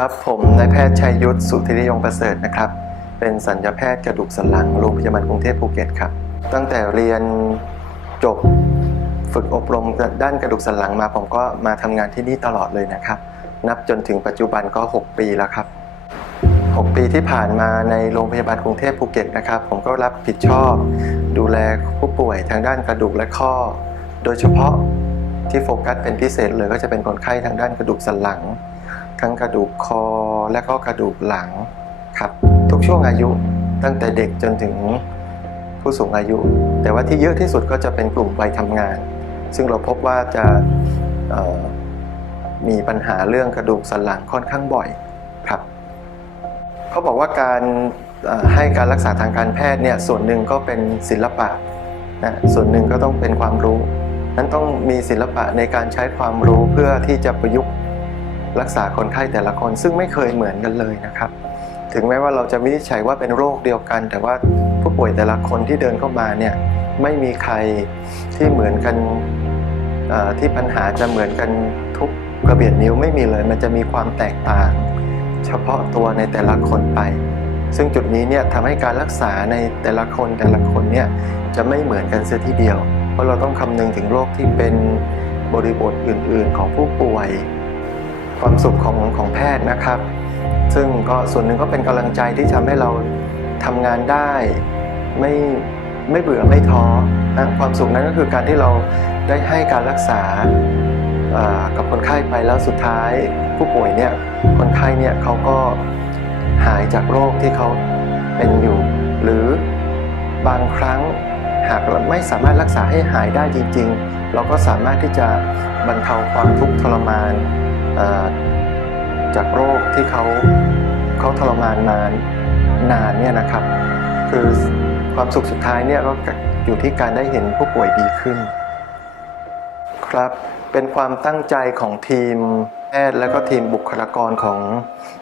ครับ ผมนายแพทย์ชัยยุทธสุธิริยงประเสริฐนะครับ เป็นสัญญาแพทย์กระดูกสันหลังโรงพยาบาลกรุงเทพภูเก็ตครับ ตั้งแต่เรียนจบฝึกอบรมด้านกระดูกสันหลังมา ผมก็มาทำงานที่นี่ตลอดเลยนะครับ นับจนถึงปัจจุบันก็ 6 ปีแล้วครับ 6 ปีที่ผ่านมาในโรงพยาบาลกรุงเทพภูเก็ตนะครับ ผมก็รับผิดชอบ ดูแลผู้ป่วยทางด้านกระดูกและข้อ โดยเฉพาะที่โฟกัสเป็นพิเศษเลยก็จะเป็นคนไข้ทางด้านกระดูกสันหลัง ทั้งกระดูกคอและก็กระดูกหลังครับ ทุกช่วงอายุตั้งแต่เด็กจนถึงผู้สูงอายุ แต่ว่าที่เยอะที่สุดก็จะเป็นกลุ่มวัยทำงาน ซึ่งเราพบว่าจะมีปัญหาเรื่องกระดูกสันหลังค่อนข้างบ่อยครับเขาบอกว่าการให้การรักษาทางการแพทย์เนี่ยส่วนหนึ่งก็เป็นศิลปะนะส่วนหนึ่งก็ต้องเป็นความรู้ นั้นต้องมีศิลปะในการใช้ความรู้เพื่อที่จะประยุกต์ รักษาคนไข้แต่ละคนซึ่งไม่เคยเหมือนกันเลยนะครับ ถึงแม้ว่าเราจะวินิจฉัยว่าเป็นโรคเดียวกัน แต่ว่าผู้ป่วยแต่ละคนที่เดินเข้ามาเนี่ยไม่มีใครที่เหมือนกันที่ปัญหาจะเหมือนกันทุกกระเบียดนิ้วไม่มีเลย มันจะมีความแตกต่าง เฉพาะตัวในแต่ละคนไป ซึ่งจุดนี้เนี่ยทำให้การรักษาในแต่ละคนแต่ละคนเนี่ยจะไม่เหมือนกันเสียทีเดียว เพราะเราต้องคำนึงถึงโรคที่เป็นบริบทอื่น ๆ ของผู้ป่วย ความสุขของของแพทย์นะครับ ซึ่งก็ส่วนหนึ่งก็เป็นกำลังใจที่ทำให้เราทำงานได้ ไม่ไม่เบื่อไม่ท้อนะความสุขนั้นก็คือการที่เราได้ให้การรักษากับคนไข้ไปแล้วสุดท้ายผู้ป่วยเนี่ยคนไข้เนี่ยเขาก็หายจากโรคที่เขาเป็นอยู่ หรือบางครั้งหากเราไม่สามารถรักษาให้หายได้จริง ๆ เราก็สามารถที่จะบรรเทาความทุกข์ทรมาน จากโรคที่เขาเขาทรมานมานานเนี่ยนะครับ คือความสุขสุดท้ายเนี่ยก็อยู่ที่การได้เห็นผู้ป่วยดีขึ้น ครับเป็นความตั้งใจของทีมแพทย์และก็ทีมบุคลากรของ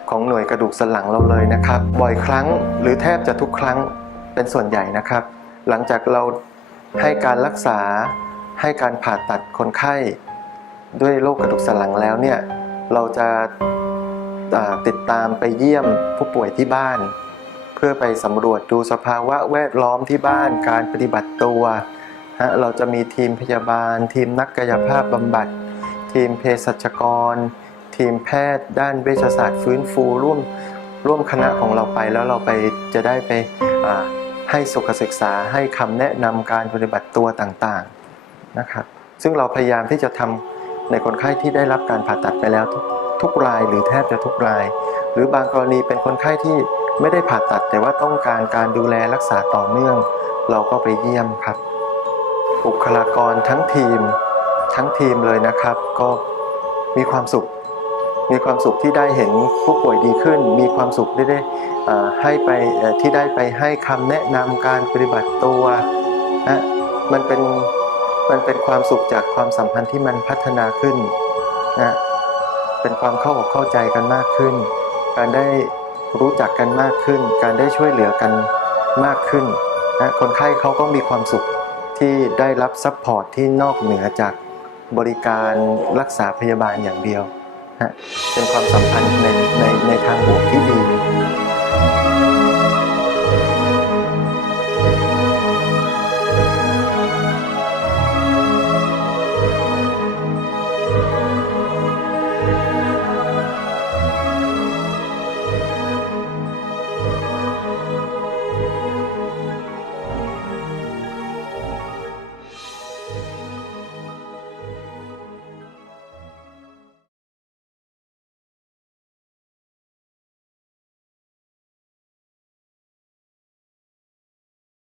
ของหน่วยกระดูกสันหลังเราเลยนะครับ บ่อยครั้งหรือแทบจะทุกครั้งเป็นส่วนใหญ่นะครับ หลังจากเราให้การรักษาให้การผ่าตัดคนไข้ ด้วยโรคกระดูกสันหลังแล้วเนี่ย เราจะติดตามไปเยี่ยมผู้ป่วยที่บ้าน เพื่อไปสำรวจดูสภาวะแวดล้อมที่บ้านการปฏิบัติตัวฮะเราจะมีทีมพยาบาล ทีมนักกายภาพบำบัด ทีมเภสัชกร ทีมแพทย์ ด้านเวชศาสตร์ฟื้นฟูร่วมร่วมคณะของเราไปแล้วเราไปจะได้ไปให้สุขศึกษาให้คำแนะนำการปฏิบัติตัวต่างๆนะครับซึ่งเราพยายามที่จะทำ ในคนไข้ที่ได้รับการผ่าตัดไปแล้วทุกทุกราย หรือแทบจะทุกราย หรือบางกรณีเป็นคนไข้ที่ไม่ได้ผ่าตัด แต่ว่าต้องการการดูแลรักษาต่อเนื่อง เราก็ไปเยี่ยมครับ บุคลากรทั้งทีม ทั้งทีมเลยนะครับ ก็มีความสุข มีความสุขที่ได้เห็นผู้ป่วยดีขึ้น มีความสุขที่ได้ให้ไปที่ได้ไปให้คำแนะนำการปฏิบัติตัวนะมันเป็น มันเป็นความสุขจากความสัมพันธ์ที่มันพัฒนาขึ้นนะเป็นความเข้าอกเข้าใจกันมากขึ้น การได้รู้จักกันมากขึ้น การได้ช่วยเหลือกันมากขึ้นนะคนไข้เขาก็มีความสุขที่ได้รับซัพพอร์ตที่นอกเหนือจากบริการรักษาพยาบาลอย่างเดียวนะเป็นความสัมพันธ์ในในในทางบวกที่ดี